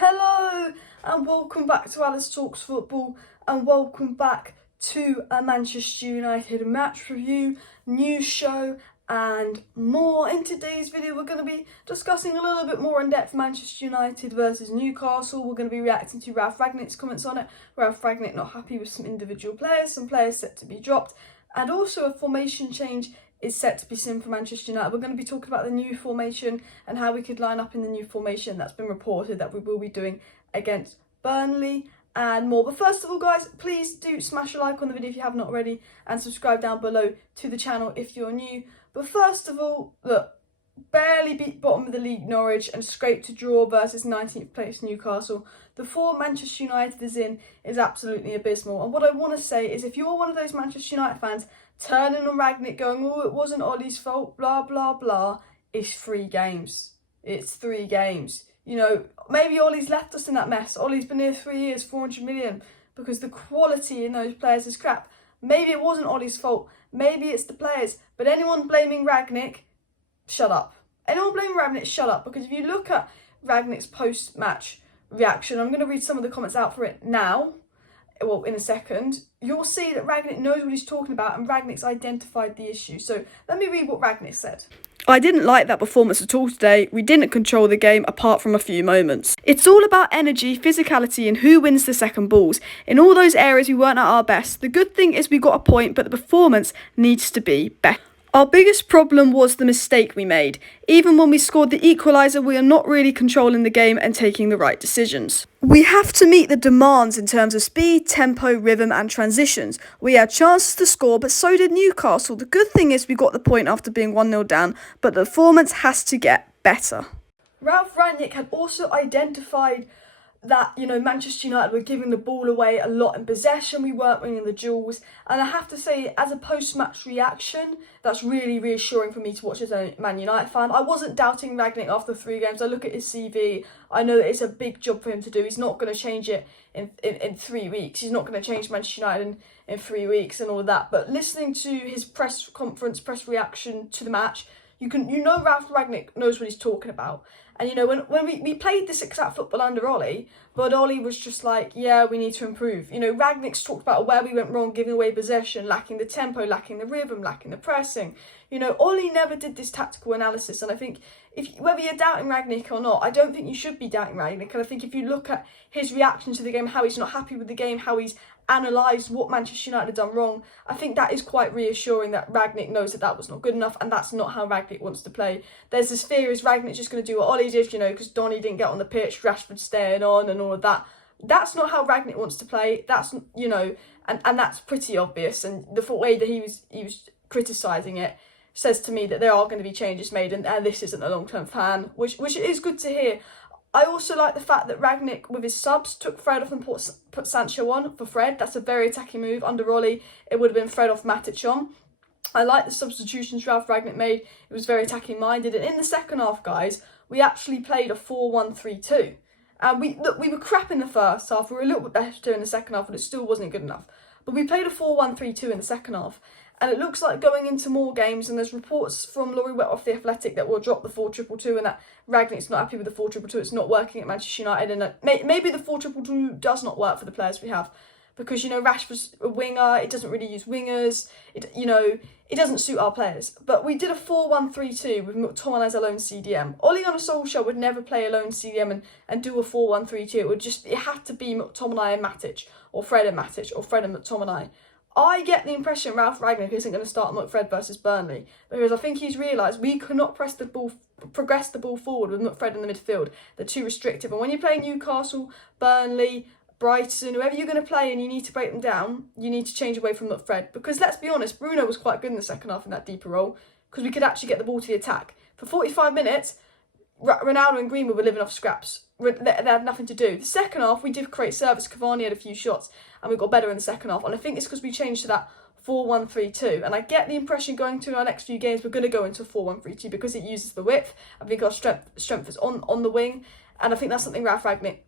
Hello and welcome back to Alice Talks Football and welcome back to a Manchester United match review, news show and more. In today's video we're going to be discussing a little bit more in depth Manchester United versus Newcastle. We're going to be reacting to Ralf Rangnick's comments on it. Ralf Rangnick not happy with some individual players, some players set to be dropped, and also a formation change is set to be seen for Manchester United. We're going to be talking about the new formation and how we could line up in the new formation that's been reported that we will be doing against Burnley and more. But first of all, guys, please do smash a like on the video if you have not already and subscribe down below to the channel if you're new. But first of all, look, barely beat bottom of the league Norwich and scraped to draw versus 19th place Newcastle. The form Manchester United is in is absolutely abysmal. And what I want to say is if you're one of those Manchester United fans turning on Rangnick going, oh, it wasn't Ollie's fault, blah, blah, blah, it's 3 games. It's 3 games. You know, maybe Ollie's left us in that mess. Ollie's been here 3 years, 400 million, because the quality in those players is crap. Maybe it wasn't Ollie's fault. Maybe it's the players. But anyone blaming Rangnick, shut up. Anyone blaming Rangnick, shut up. Because if you look at Rangnick's post-match reaction, I'm going to read some of the comments out for it now. Well, in a second, you'll see that Rangnick knows what he's talking about and Rangnick's identified the issue. So let me read what Rangnick said. I didn't like that performance at all today. We didn't control the game apart from a few moments. It's all about energy, physicality and who wins the second balls. In all those areas we weren't at our best. The good thing is we got a point, but the performance needs to be better. Our biggest problem was the mistake we made. Even when we scored the equaliser, we are not really controlling the game and taking the right decisions. We have to meet the demands in terms of speed, tempo, rhythm and transitions. We had chances to score, but so did Newcastle. The good thing is we got the point after being 1-0 down, but the performance has to get better. Ralf Rangnick had also identified that, you know, Manchester United were giving the ball away a lot in possession, we weren't winning the duels, and I have to say, as a post-match reaction, that's really reassuring for me to watch as a Man United fan. I wasn't doubting Rangnick after 3 games. I look at his CV, I know that it's a big job for him to do. He's not going to change it in 3 weeks. He's not going to change Manchester United in 3 weeks and all of that, but listening to his press conference, press reaction to the match, you know Ralf Rangnick knows what he's talking about. And, you know, when we played this exact football under Ollie, but Ollie was just like, yeah, we need to improve. You know, Rangnick's talked about where we went wrong, giving away possession, lacking the tempo, lacking the rhythm, lacking the pressing. You know, Ollie never did this tactical analysis. And I think, whether you're doubting Rangnick or not, I don't think you should be doubting Rangnick. And I think if you look at his reaction to the game, how he's not happy with the game, how he's analysed what Manchester United had done wrong, I think that is quite reassuring that Rangnick knows that that was not good enough and that's not how Rangnick wants to play. There's this fear is Rangnick's just going to do what Ollie did, you know, because Donny didn't get on the pitch, Rashford staying on and all of that. That's not how Rangnick wants to play. That's, you know, and that's pretty obvious. And the way that he was criticising it says to me that there are going to be changes made and this isn't a long-term plan, which is good to hear. I also like the fact that Rangnick, with his subs, took Fred off and put Sancho on for Fred. That's a very attacking move. Under Ollie, it would have been Fred off, Matic on. I like the substitutions Ralf Rangnick made. It was very attacking-minded. And in the second half, guys, we actually played a 4-1-3-2. And we were crap in the first half. We were a little bit better in the second half, but it still wasn't good enough. But we played a 4-1-3-2 in the second half. And it looks like going into more games, and there's reports from Laurie Wett off The Athletic that we'll drop the 4-2-2 and that Rangnick's not happy with the 4-2-2. It's not working at Manchester United, and maybe the 4-2-2 does not work for the players we have. Because, you know, Rashford's a winger, it doesn't really use wingers, it doesn't suit our players. But we did a 4-1-3-2 with McTominay as a lone CDM. Ole Gunnar Solskjaer would never play a lone CDM and do a 4-1-3-2. It had to be McTominay and Matic, or Fred and Matic, or Fred and McTominay. I get the impression Ralf Rangnick isn't going to start McFred versus Burnley because I think he's realised we cannot progress the ball forward with McFred in the midfield. They're too restrictive. And when you're playing Newcastle, Burnley, Brighton, whoever you're going to play and you need to break them down, you need to change away from McFred. Because let's be honest, Bruno was quite good in the second half in that deeper role because we could actually get the ball to the attack. For 45 minutes, Ronaldo and Greenwood were living off scraps. They had nothing to do. The second half, we did create service. Cavani had a few shots and we got better in the second half. And I think it's because we changed to that 4-1-3-2. And I get the impression going to our next few games, we're going to go into a 4-1-3-2 because it uses the width. I think our strength is on the wing. And I think that's something Ralf Rangnick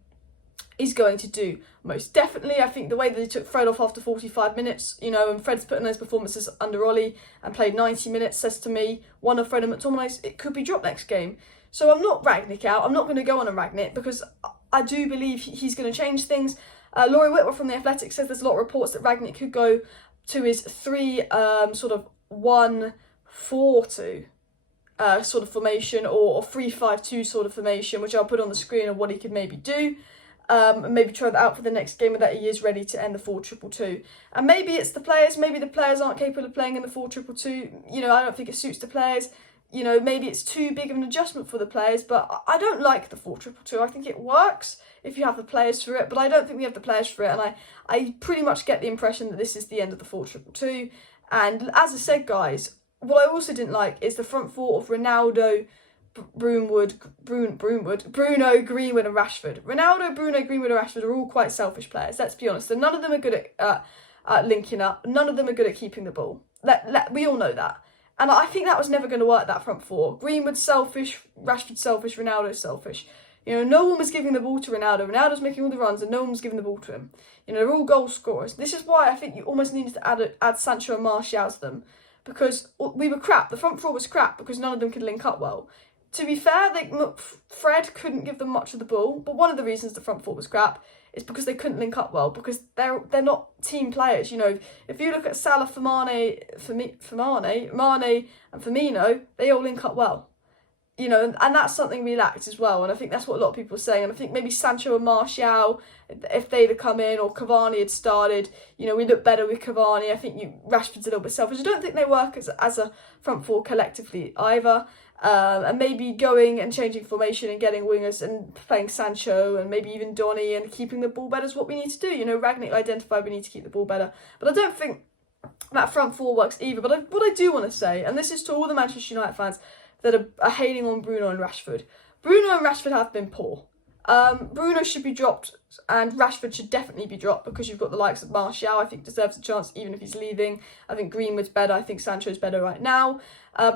is going to do most definitely. I think the way that he took Fred off after 45 minutes, you know, and Fred's put in those performances under Ollie and played 90 minutes says to me, one of Fred and McTominay's, it could be dropped next game. So I'm not Rangnick out. I'm not going to go on a Rangnick because I do believe he's going to change things. Laurie Whitworth from The Athletic says there's a lot of reports that Rangnick could go to his 3-1-4-2 sort of formation, or 3-5-2 sort of formation, which I'll put on the screen of what he could maybe do. And maybe try that out for the next game, and that he is ready to end the 4-2-2. And maybe it's the players. Maybe the players aren't capable of playing in the 4-2-2. You know, I don't think it suits the players. You know, maybe it's too big of an adjustment for the players, but I don't like the 4-2-2. I think it works if you have the players for it, but I don't think we have the players for it. And I pretty much get the impression that this is the end of the 4-2-2. And as I said, guys, what I also didn't like is the front four of Ronaldo, Bruno, Greenwood and Rashford. Ronaldo, Bruno, Greenwood and Rashford are all quite selfish players, let's be honest. And none of them are good at linking up. None of them are good at keeping the ball. We all know that. And I think that was never going to work, that front four. Greenwood selfish, Rashford selfish, Ronaldo selfish. You know, no one was giving the ball to Ronaldo. Ronaldo's making all the runs and no one was giving the ball to him. You know, they're all goal scorers. This is why I think you almost needed to add Sancho and Martial to them. Because we were crap. The front four was crap because none of them could link up well. To be fair, Fred couldn't give them much of the ball, but one of the reasons the front four was crap is because they couldn't link up well, because they're not team players. You know, if you look at Salah, Mane and Firmino, they all link up well. You know, and that's something we lacked as well, and I think that's what a lot of people are saying. And I think maybe Sancho and Martial, if they'd have come in, or Cavani had started, you know, we look better with Cavani. I think Rashford's a little bit selfish. I don't think they work as a front four collectively either. And maybe going and changing formation and getting wingers and playing Sancho and maybe even Donny and keeping the ball better is what we need to do. You know, Rangnick identified we need to keep the ball better. But I don't think that front four works either. But what I do want to say, and this is to all the Manchester United fans that are hating on Bruno and Rashford. Bruno and Rashford have been poor. Bruno should be dropped and Rashford should definitely be dropped, because you've got the likes of Martial, I think deserves a chance even if he's leaving. I think Greenwood's better. I think Sancho's better right now.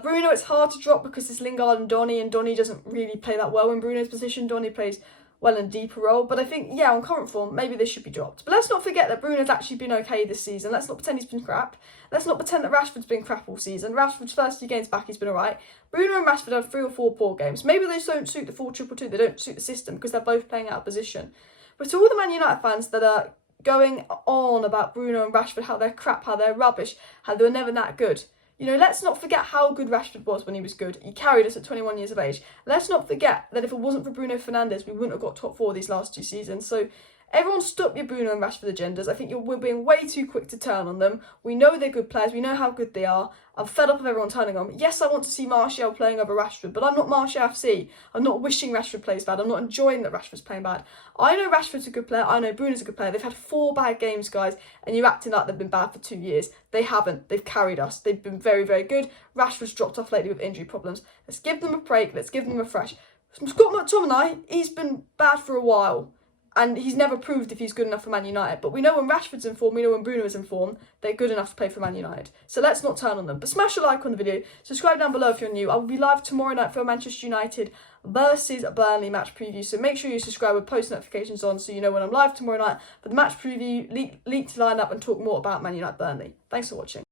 Bruno, it's hard to drop because it's Lingard and Donny doesn't really play that well in Bruno's position. Donny plays well in a deeper role. But I think, yeah, on current form, maybe they should be dropped. But let's not forget that Bruno's actually been okay this season. Let's not pretend he's been crap. Let's not pretend that Rashford's been crap all season. Rashford's first 2 games back, he's been alright. Bruno and Rashford have 3 or 4 poor games. Maybe they don't suit the 4-2-2. They don't suit the system because they're both playing out of position. But to all the Man United fans that are going on about Bruno and Rashford, how they're crap, how they're rubbish, how they were never that good, you know, let's not forget how good Rashford was when he was good. He carried us at 21 years of age. Let's not forget that if it wasn't for Bruno Fernandes, we wouldn't have got top 4 these last 2 seasons. So everyone stop your Bruno and Rashford agendas. I think we're being way too quick to turn on them. We know they're good players. We know how good they are. I'm fed up of everyone turning on them. Yes, I want to see Martial playing over Rashford, but I'm not Martial FC. I'm not wishing Rashford plays bad. I'm not enjoying that Rashford's playing bad. I know Rashford's a good player. I know Bruno's a good player. They've had 4 bad games, guys, and you're acting like they've been bad for 2 years. They haven't. They've carried us. They've been very, very good. Rashford's dropped off lately with injury problems. Let's give them a break. Let's give them a refresh. Scott McTominay, he's been bad for a while. And he's never proved if he's good enough for Man United. But we know when Rashford's in form, we know when Bruno is in form, they're good enough to play for Man United. So let's not turn on them. But smash a like on the video. Subscribe down below if you're new. I will be live tomorrow night for a Manchester United versus Burnley match preview. So make sure you subscribe with post notifications on so you know when I'm live tomorrow night for the match preview, leaked lineup and talk more about Man United Burnley. Thanks for watching.